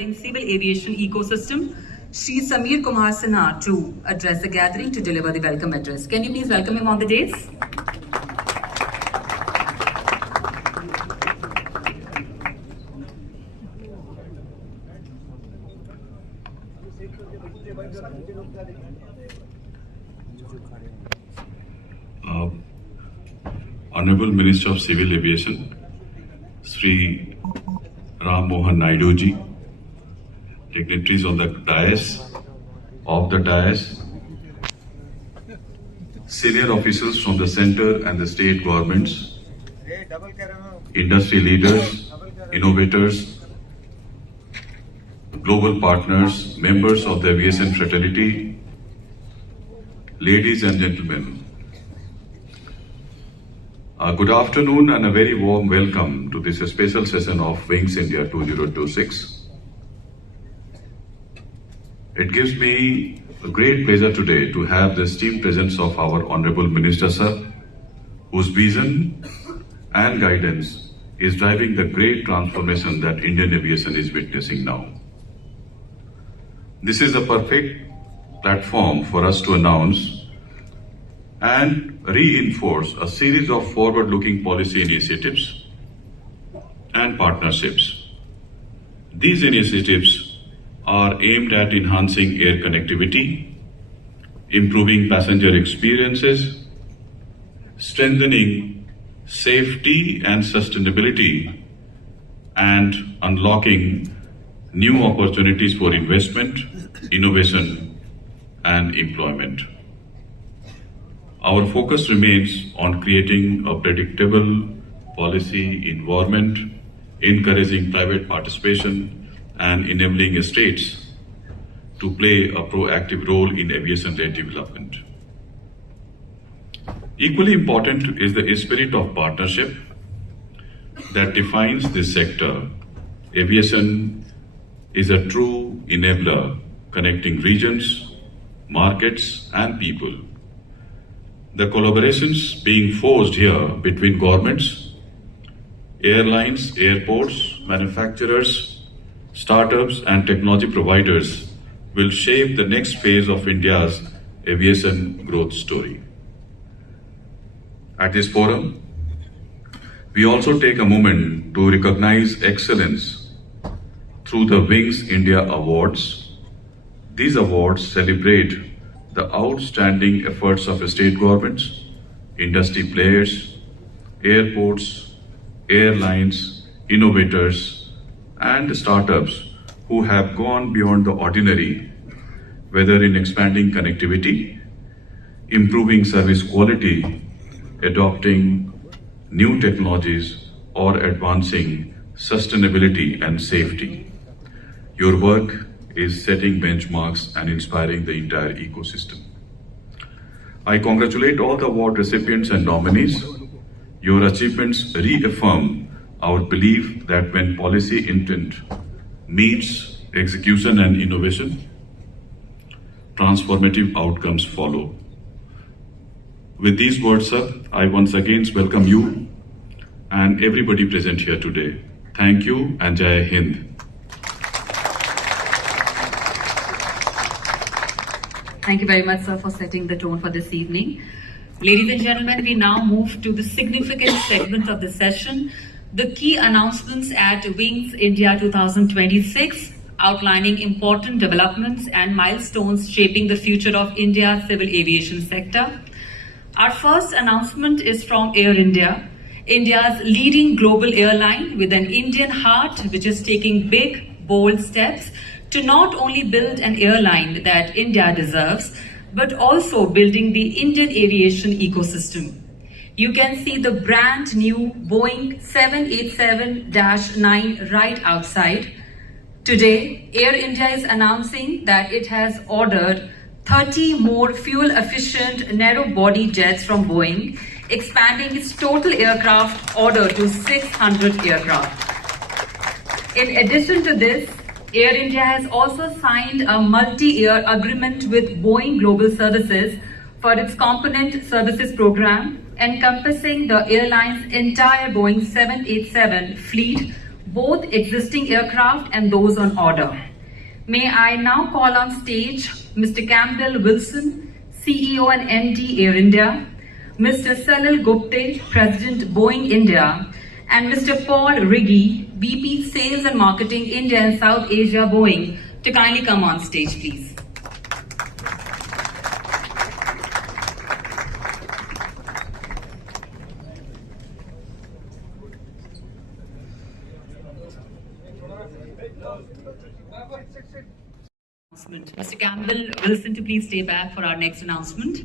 expanding civil aviation ecosystem, Shri Samir Kumar Sinha, to address the gathering to deliver the welcome address. Can you please welcome him on the dais? Honorable Minister of Civil Aviation, Sri Ram Mohan Naidu ji, dignitaries on the dais, senior officials from the center and the state governments, industry leaders, innovators, global partners, members of the aviation fraternity, ladies and gentlemen. Good afternoon and a very warm welcome to this special session of Wings India 2026. It gives me a great pleasure today to have the esteemed presence of our Honorable Minister Sir, whose vision and guidance is driving the great transformation that Indian aviation is witnessing now. This is a perfect platform for us to announce and reinforce a series of forward-looking policy initiatives and partnerships. These initiatives are aimed at enhancing air connectivity, improving passenger experiences, strengthening safety and sustainability, and unlocking new opportunities for investment, innovation, and employment. Our focus remains on creating a predictable policy environment, encouraging private participation, and enabling states to play a proactive role in aviation-led development. Equally important is the spirit of partnership that defines this sector. Aviation is a true enabler connecting regions, markets, and people. The collaborations being forged here between governments, airlines, airports, manufacturers, startups, and technology providers will shape the next phase of India's aviation growth story. At this forum, we also take a moment to recognize excellence through the Wings India Awards. These awards celebrate the outstanding efforts of state governments, industry players, airports, airlines, innovators, and startups who have gone beyond the ordinary, whether in expanding connectivity, improving service quality, adopting new technologies, or advancing sustainability and safety. Your work is setting benchmarks and inspiring the entire ecosystem. I congratulate all the award recipients and nominees. Your achievements reaffirm our belief that when policy intent meets execution and innovation, transformative outcomes follow. With these words, sir, I once again welcome you and everybody present here today. Thank you and Jai Hind. Thank you very much, sir, for setting the tone for this evening. Ladies and gentlemen, we now move to the significant segment of the session, the key announcements at Wings India 2026, outlining important developments and milestones shaping the future of India's civil aviation sector. Our first announcement is from Air India, India's leading global airline with an Indian heart, which is taking big, bold steps to not only build an airline that India deserves, but also building the Indian aviation ecosystem. You can see the brand new Boeing 787-9 right outside. Today, Air India is announcing that it has ordered 30 more fuel-efficient narrow-body jets from Boeing, expanding its total aircraft order to 600 aircraft. In addition to this, Air India has also signed a multi-year agreement with Boeing Global Services for its component services program, encompassing the airline's entire Boeing 787 fleet both existing aircraft and those on order. May I now call on stage Mr. Campbell Wilson, CEO and MD Air India, Mr. Salil Gupte, President Boeing India, and Mr. Paul Riggy, VP Sales and Marketing India and South Asia Boeing, to kindly come on stage, please. Mr. Campbell Wilson to please stay back for our next announcement.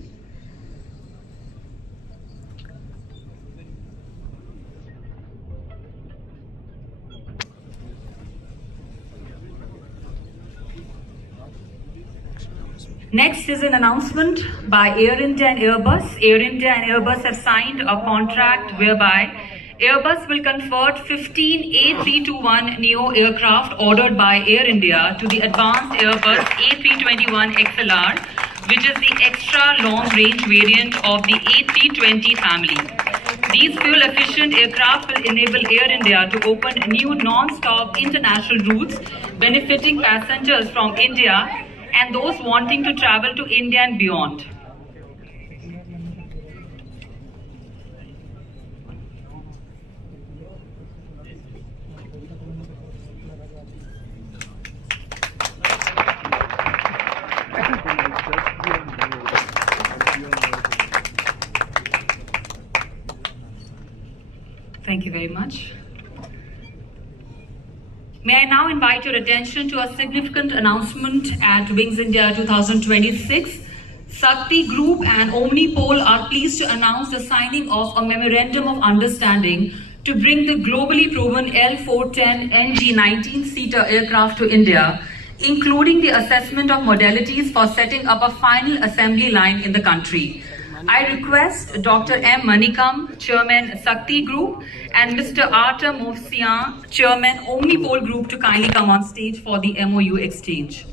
Next is an announcement by Air India and Airbus. Air India and Airbus have signed a contract whereby Airbus will convert 15 A321neo aircraft ordered by Air India to the advanced Airbus A321XLR, which is the extra long-range variant of the A320 family. These fuel-efficient aircraft will enable Air India to open new non-stop international routes, benefiting passengers from India and those wanting to travel to India and beyond. Thank you very much. May I now invite your attention to a significant announcement at Wings India 2026. Sakti Group and Omnipol are pleased to announce the signing of a memorandum of understanding to bring the globally proven L410 NG 19-seater aircraft to India, including the assessment of modalities for setting up a final assembly line in the country. I request Dr. M. Manikam, Chairman Sakti Group, and Mr. Arta Movsian, Chairman Omnipol Group, to kindly come on stage for the MOU exchange.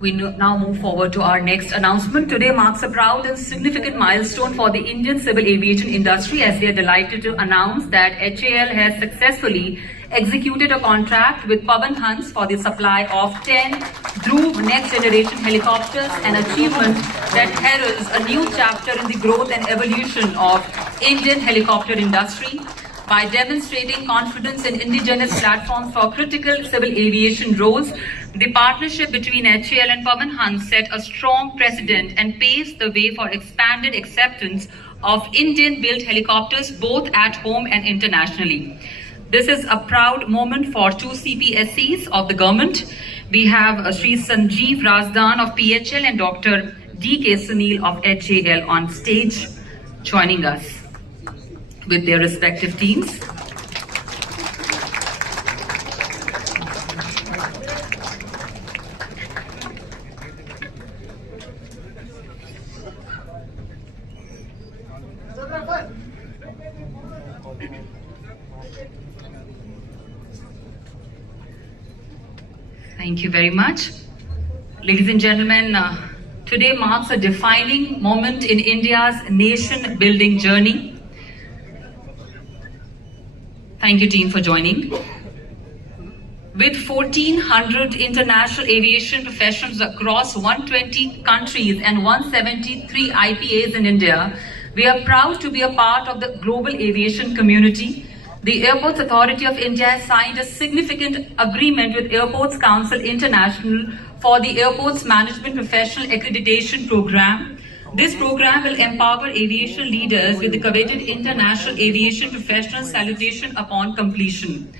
We now move forward to our next announcement. Today marks a proud and significant milestone for the Indian civil aviation industry, as we are delighted to announce that HAL has successfully executed a contract with Pawan Hans for the supply of 10 Dhruv next generation helicopters, an achievement that heralds a new chapter in the growth and evolution of Indian helicopter industry. By demonstrating confidence in indigenous platforms for critical civil aviation roles, the partnership between HAL and Pawan Hans set a strong precedent and paved the way for expanded acceptance of Indian-built helicopters both at home and internationally. This is a proud moment for two CPSCs of the government. We have Sri Sanjeev Razdan of PHL and Dr. D.K. Sunil of HAL on stage, joining us with their respective teams. Thank you very much. Ladies and gentlemen, today marks a defining moment in India's nation-building journey. Thank you, team, for joining. With 1,400 international aviation professionals across 120 countries and 173 IPAs in India, we are proud to be a part of the global aviation community. The Airports Authority of India has signed a significant agreement with Airports Council International for the Airports Management Professional Accreditation Program. This program will empower aviation leaders with the coveted International Aviation Professional Salutation upon completion.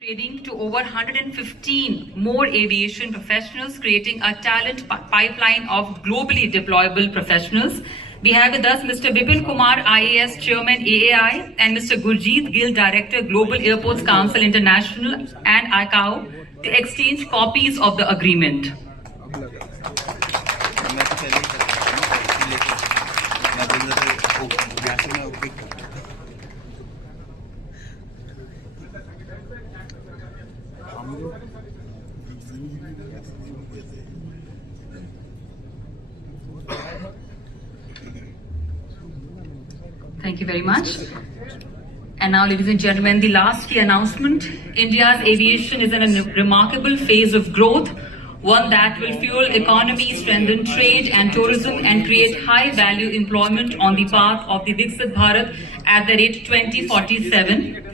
Trading to over 115 more aviation professionals, creating a talent pipeline of globally deployable professionals. We have with us Mr. Bipin Kumar, IAS Chairman, AAI, and Mr. Gurjeet Gill, Director, Global Airports Council International and ICAO, to exchange copies of the agreement. Thank you very much. And now, ladies and gentlemen, the last key announcement. India's aviation is in a remarkable phase of growth, one that will fuel economy, strengthen trade and tourism, and create high-value employment on the path of the Viksit Bharat at the rate 2047.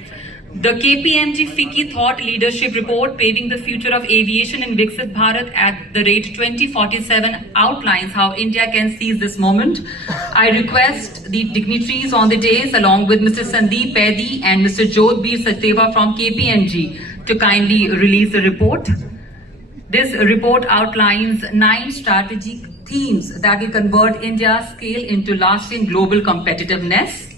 The KPMG FICCI Thought Leadership Report, Paving the Future of Aviation in Viksit Bharat at the rate 2047, outlines how India can seize this moment. I request the dignitaries on the dais, along with Mr. Sandeep Pedi and Mr. Jodhbir Sateva from KPMG, to kindly release the report. This report outlines 9 strategic themes that will convert India's scale into lasting global competitiveness.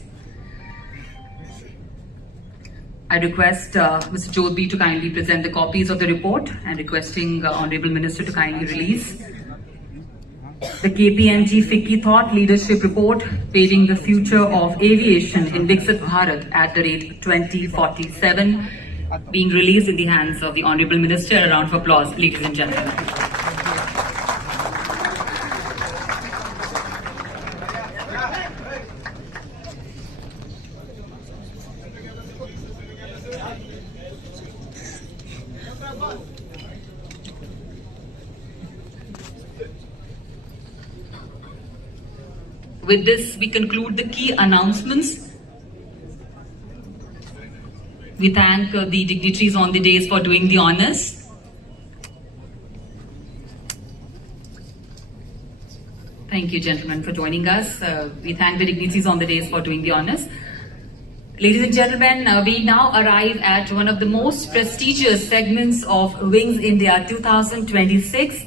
I request Mr. Jodhbir to kindly present the copies of the report, and requesting Honorable Minister to kindly release the KPMG FICCI Thought Leadership Report, Paving the Future of Aviation in Viksit Bharat at the rate 2047, being released in the hands of the Honorable Minister. A round of applause, ladies and gentlemen. With this, we conclude the key announcements. We thank the dignitaries on the dais for doing the honors. Thank you, gentlemen, for joining us. We thank the dignitaries on the dais for doing the honors. Ladies and gentlemen, we now arrive at one of the most prestigious segments of Wings India 2026,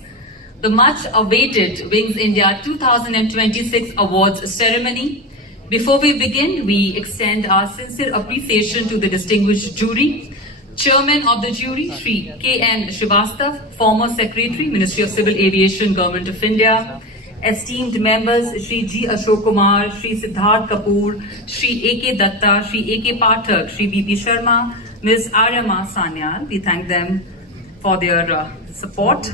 the much-awaited Wings India 2026 Awards ceremony. Before we begin, we extend our sincere appreciation to the distinguished jury. Chairman of the jury, Shri K.N. Srivastav, former Secretary, Ministry of Civil Aviation, Government of India. Esteemed members, Shri G. Ashok Kumar, Shri Siddharth Kapoor, Shri A.K. Datta, Shri A.K. Pathak, Shri B.P. Sharma, Ms. Aryama Sanyal. We thank them for their support.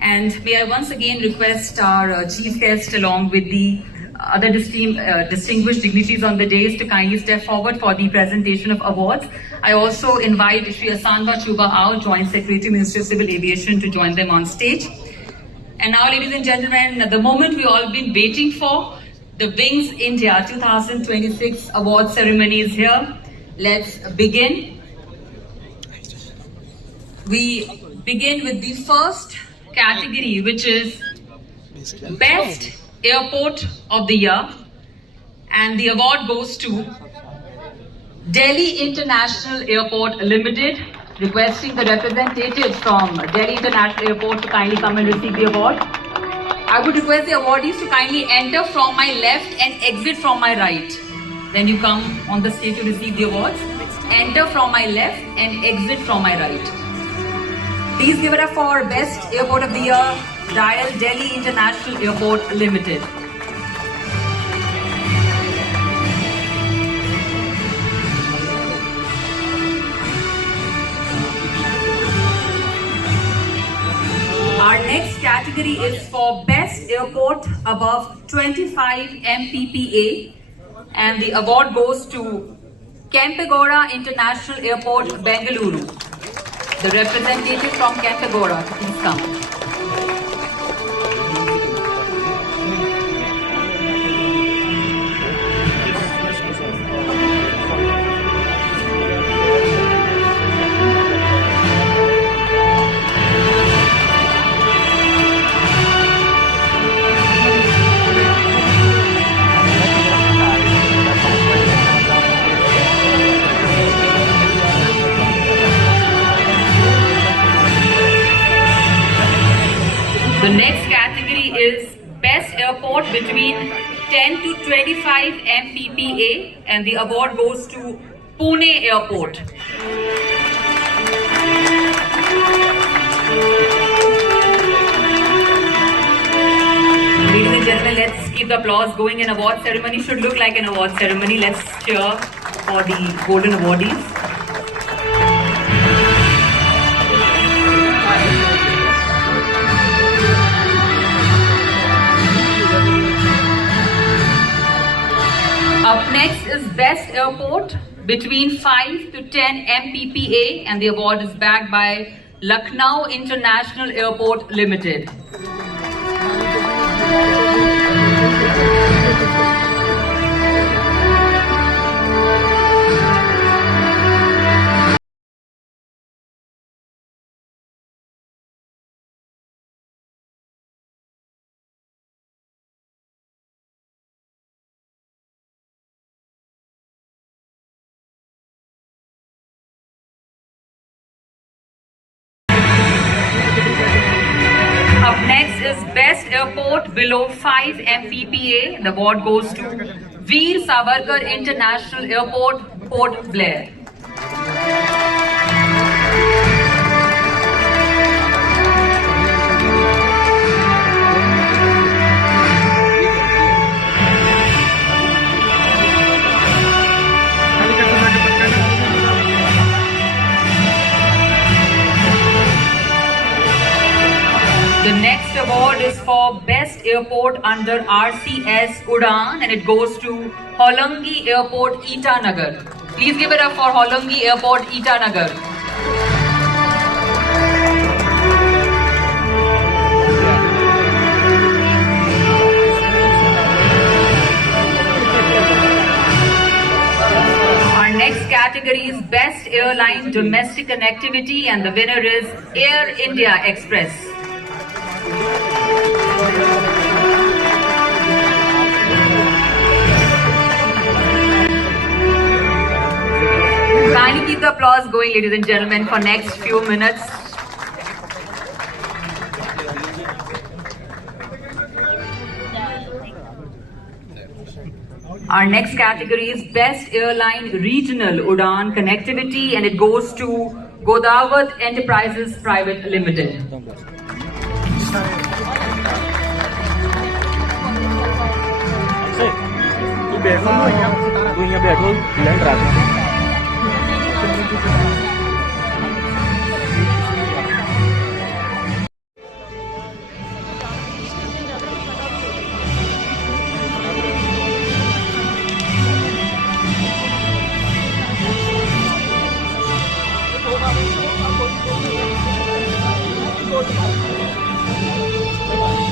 And may I once again request our chief guest, along with the other distinguished dignitaries on the dais, to kindly step forward for the presentation of awards. I also invite Shri Asanva Chuba Ao, Joint Secretary, Ministry of Civil Aviation, to join them on stage. And now, ladies and gentlemen, the moment we all been waiting for, the Wings India 2026 Award ceremony is here. Let's begin. We begin with the first category, which is Best Airport of the Year, and the award goes to Delhi International Airport Limited. Requesting the representatives from Delhi International Airport to kindly come and receive the award. I would request the awardees to kindly enter from my left and exit from my right. When you come on the stage to receive the awards, enter from my left and exit from my right. Please give it up for Best Airport of the Year, DIAL Delhi International Airport Limited. Our next category is for Best Airport above 25 MPPA, and the award goes to Kempegowda International Airport, Bengaluru. The representative from Kempegowda, please come. The next category is Best Airport between 10 to 25 MPPA, and the award goes to Pune Airport. Ladies and gentlemen, let's keep the applause going. An award ceremony should look like an award ceremony. Let's cheer for the golden awardees. Up next is Best Airport between 5 to 10 MPPA, and the award is backed by Lucknow International Airport Limited. Up next is Best Airport below 5 MPPA. The award goes to Veer Savarkar International Airport, Port Blair. The next award is for Best Airport under RCS Udan, and it goes to Hollongi Airport, Itanagar. Please give it up for Hollongi Airport, Itanagar. Our next category is Best Airline Domestic Connectivity, and the winner is Air India Express. Kindly keep the applause going, ladies and gentlemen, for next few minutes. Our next category is Best Airline Regional Udan Connectivity, and it goes to Godavat Enterprises Private Limited.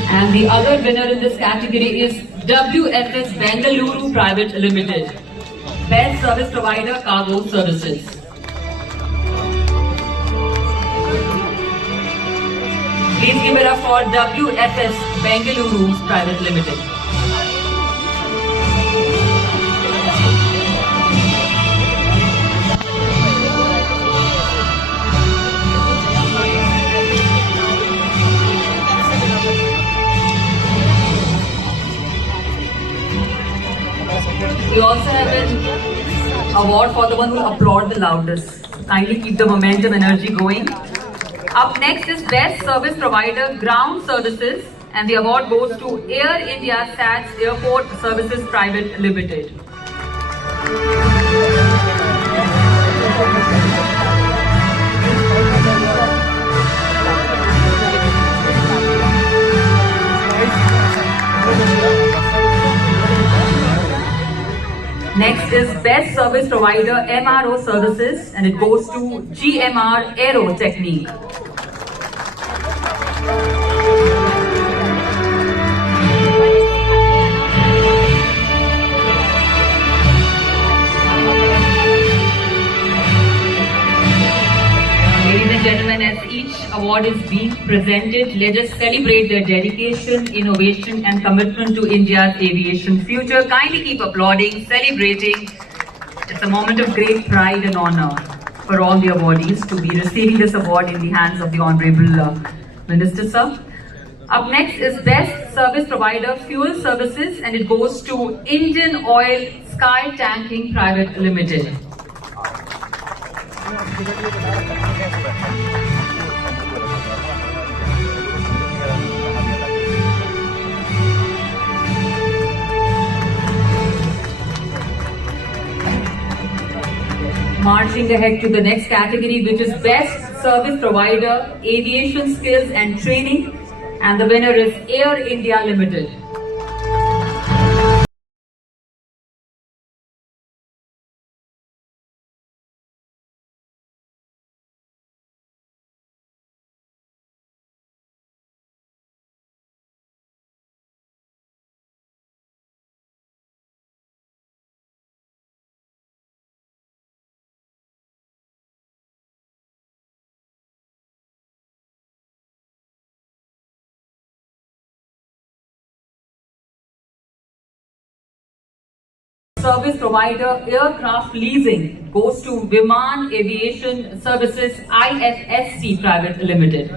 And the other winner in this category is WFS Bengaluru Private Limited, Best Service Provider Cargo Services. Please give it up for WFS Bengaluru Private Limited. We also have an award for the one who applaud the loudest. Kindly keep the momentum energy going. Up next is Best Service Provider Ground Services, and the award goes to Air India SATS Airport Services Private Limited. Next is Best Service Provider MRO Services, and it goes to GMR Aero Technique. Ladies and gentlemen, as each award is being presented, let us celebrate their dedication, innovation and commitment to India's aviation future. Kindly keep applauding, celebrating. It's a moment of great pride and honor for all the awardees to be receiving this award in the hands of the Honorable Minister, sir. Up next is Best Service Provider Fuel Services, and it goes to Indian Oil Sky Tanking Private Limited. Marching ahead to the next category, which is Best Service Provider, Aviation Skills and Training, and the winner is Air India Limited. Service Provider Aircraft Leasing goes to Viman Aviation Services IFSC Private Limited.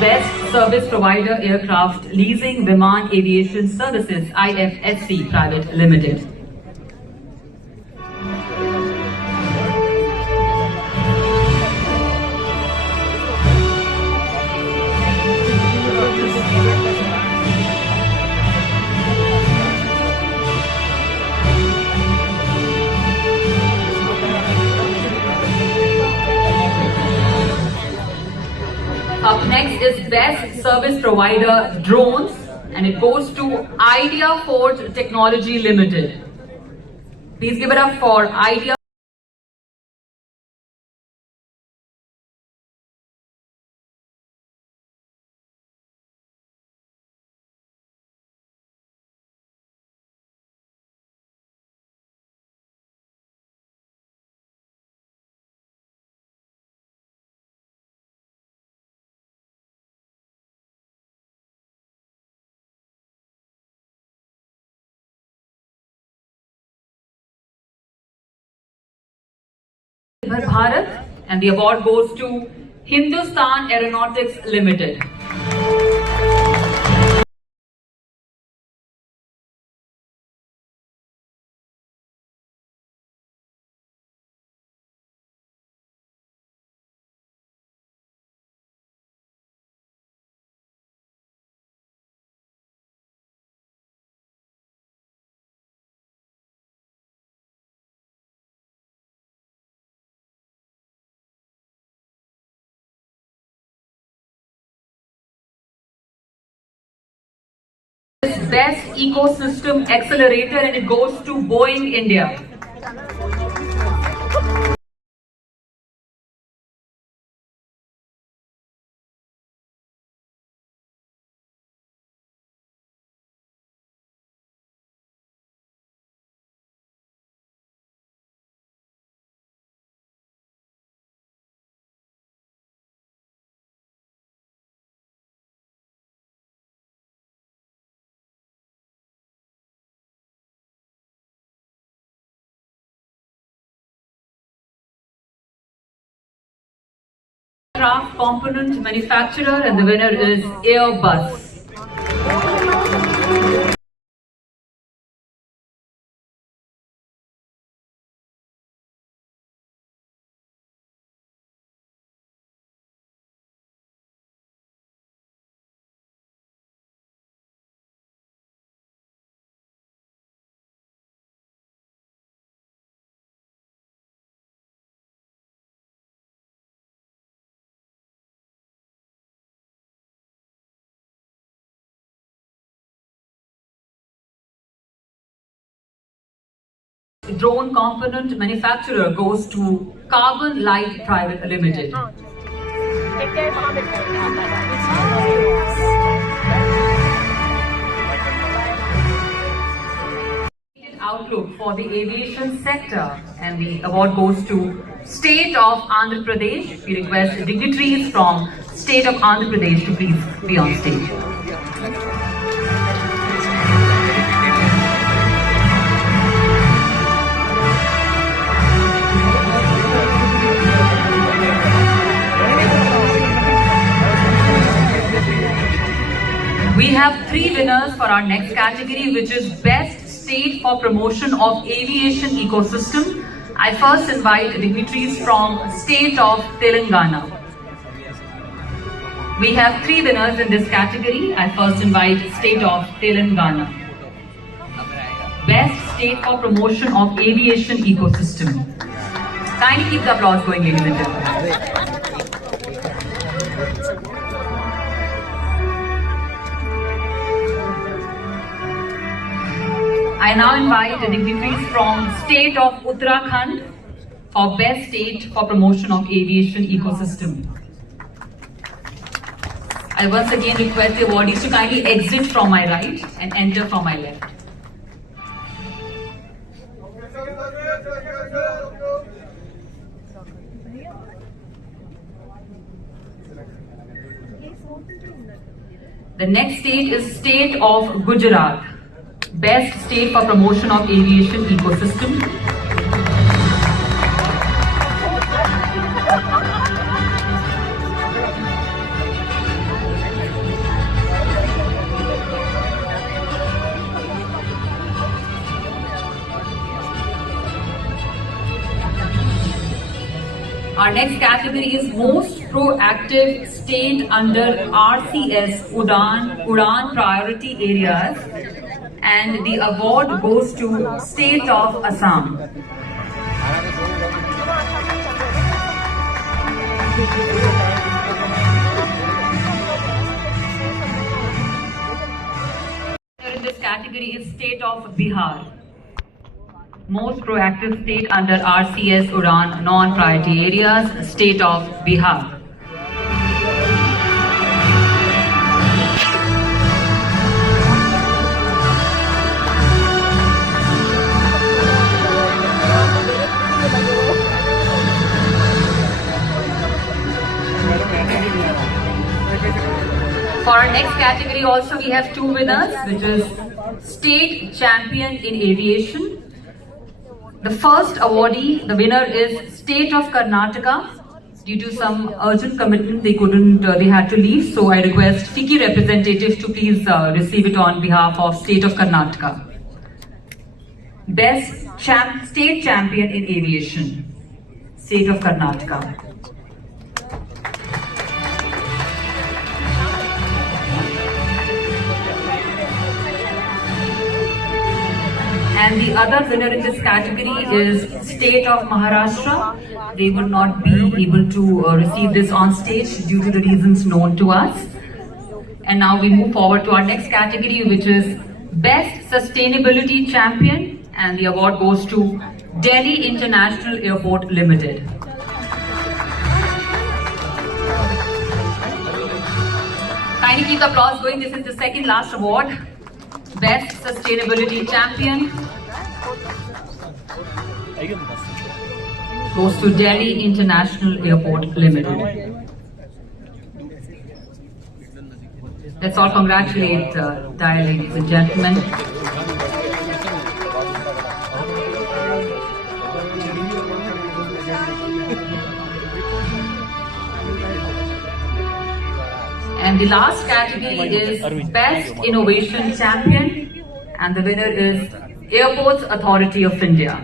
Best Service Provider Aircraft Leasing Viman Aviation Services IFSC Private Limited. Up next is Best Service Provider Drones, and it goes to Idea Forge Technology Limited. Please give it up for Idea. Bharat, and the award goes to Hindustan Aeronautics Limited. Best Ecosystem Accelerator, and it goes to Boeing India. Aircraft component manufacturer, and the winner is Airbus. Drone component manufacturer goes to Carbon Light Private Limited. Outlook for the aviation sector, and the award goes to State of Andhra Pradesh. We request dignitaries from State of Andhra Pradesh to please be on stage. We have 3 winners for our next category, which is Best State for Promotion of Aviation Ecosystem. I first invite dignitaries from State of Telangana. We have 3 winners in this category. I first invite State of Telangana. Best State for Promotion of Aviation Ecosystem. Kindly keep the applause going, ladies and gentlemen. I now invite the dignitaries from State of Uttarakhand for Best State for Promotion of Aviation Ecosystem. I once again request the awardees to kindly exit from my right and enter from my left. The next state is State of Gujarat. Best State for Promotion of Aviation Ecosystem. Our next category is Most Proactive State under RCS Udan Priority Areas, and the award goes to State of Assam. In this category is State of Bihar. Most proactive state under RCS Udan non-priority areas, State of Bihar. For our next category also we have 2 winners, which is State Champion in Aviation. The first awardee, the winner is State of Karnataka. Due to some urgent commitment, they had to leave. So I request FICCI representatives to please receive it on behalf of State of Karnataka. Best State Champion in Aviation, State of Karnataka. And the other winner in this category is State of Maharashtra. They will not be able to receive this on stage due to the reasons known to us. And now we move forward to our next category, which is Best Sustainability Champion, and the award goes to Delhi International Airport Limited. Kindly keep the applause going. This is the second last award. Best Sustainability Champion goes to Delhi International Airport Limited. Let's all congratulate DIAL, ladies and gentlemen. And the last category is Best Innovation Champion, and the winner is Airports Authority of India.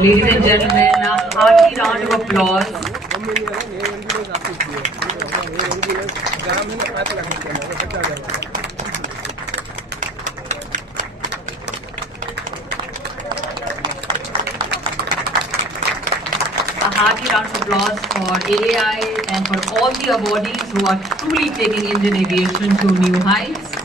Ladies and gentlemen, a hearty round of applause A hearty round of applause for AAI and for all the awardees who are truly taking Indian aviation to new heights.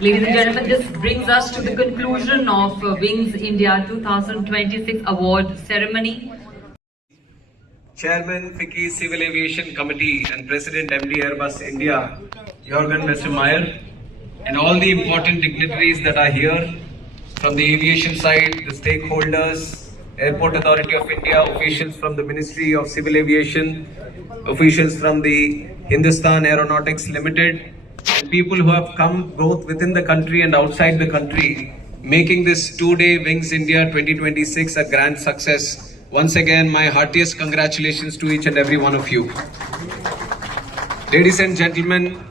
Ladies and gentlemen, this brings us to the conclusion of Wings India 2026 award ceremony. Chairman, FICCI Civil Aviation Committee and President MD Airbus India, Jürgen Westermeier, and all the important dignitaries that are here from the aviation side, the stakeholders, Airport Authority of India, officials from the Ministry of Civil Aviation, officials from the Hindustan Aeronautics Limited, and people who have come both within the country and outside the country, making this two-day Wings India 2026 a grand success. Once again, my heartiest congratulations to each and every one of you. Ladies and gentlemen,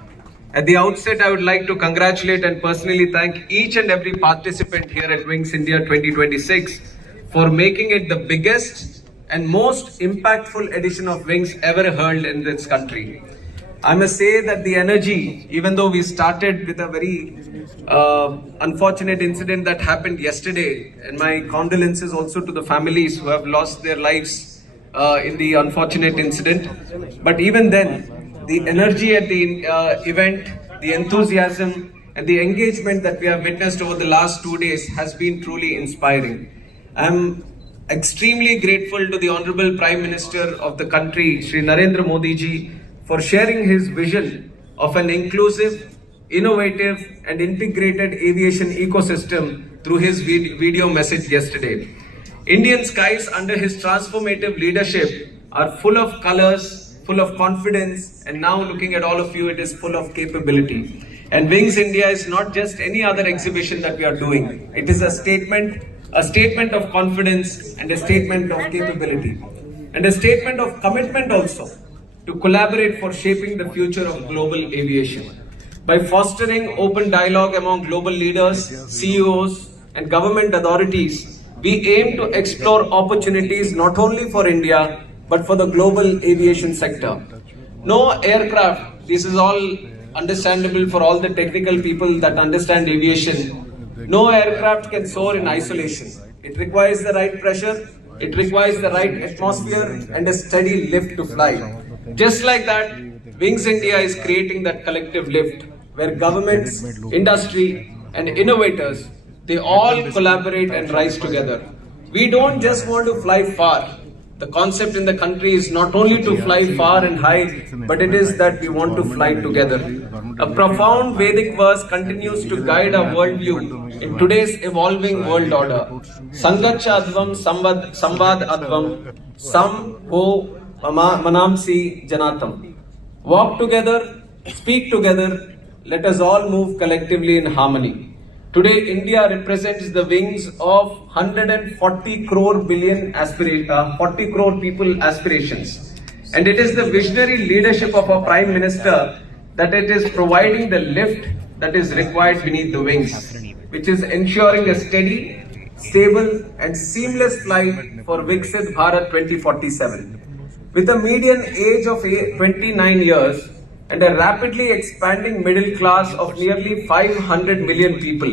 at the outset, I would like to congratulate and personally thank each and every participant here at Wings India 2026 for making it the biggest and most impactful edition of Wings ever held in this country. I must say that the energy, even though we started with a very unfortunate incident that happened yesterday, and my condolences also to the families who have lost their lives in the unfortunate incident. But even then, the energy at the event, the enthusiasm and the engagement that we have witnessed over the last 2 days has been truly inspiring. I am extremely grateful to the Honorable Prime Minister of the country, Shri Narendra Modi ji, for sharing his vision of an inclusive, innovative and integrated aviation ecosystem through his video message yesterday. Indian skies under his transformative leadership are full of colors, full of confidence, and now looking at all of you, it is full of capability. And Wings India is not just any other exhibition that we are doing. It is a statement of confidence and a statement of capability and a statement of commitment also to collaborate for shaping the future of global aviation. By fostering open dialogue among global leaders, CEOs and government authorities, we aim to explore opportunities not only for India but for the global aviation sector. No aircraft, this is all understandable for all the technical people that understand aviation. No aircraft can soar in isolation. It requires the right pressure, it requires the right atmosphere and a steady lift to fly. Just like that, Wings India is creating that collective lift where governments, industry and innovators, they all collaborate and rise together. We don't just want to fly far. The concept in the country is not only to fly far and high, but it is that we want to fly together. A profound Vedic verse continues to guide our worldview in today's evolving world order. Sangacha advam samvad advam sam ho manamsi janatam. Walk together, speak together, let us all move collectively in harmony. Today, India represents the wings of 140 crore people aspirations. And it is the visionary leadership of our Prime Minister that it is providing the lift that is required beneath the wings, which is ensuring a steady, stable and seamless flight for Viksit Bharat 2047. With a median age of 29 years, and a rapidly expanding middle class of nearly 500 million people.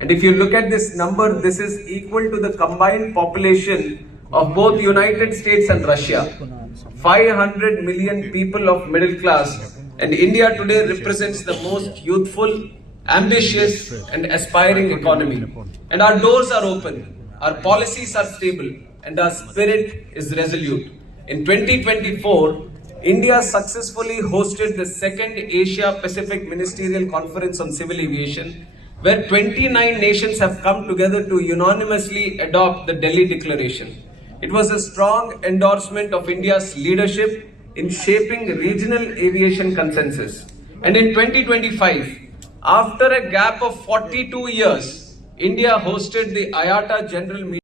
And if you look at this number, this is equal to the combined population of both United States and Russia. 500 million people of middle class, and India today represents the most youthful, ambitious and aspiring economy. And our doors are open, our policies are stable and our spirit is resolute. In 2024, India successfully hosted the second Asia Pacific Ministerial Conference on Civil Aviation, where 29 nations have come together to unanimously adopt the Delhi Declaration. It was a strong endorsement of India's leadership in shaping regional aviation consensus. And in 2025, after a gap of 42 years, India hosted the IATA General Meeting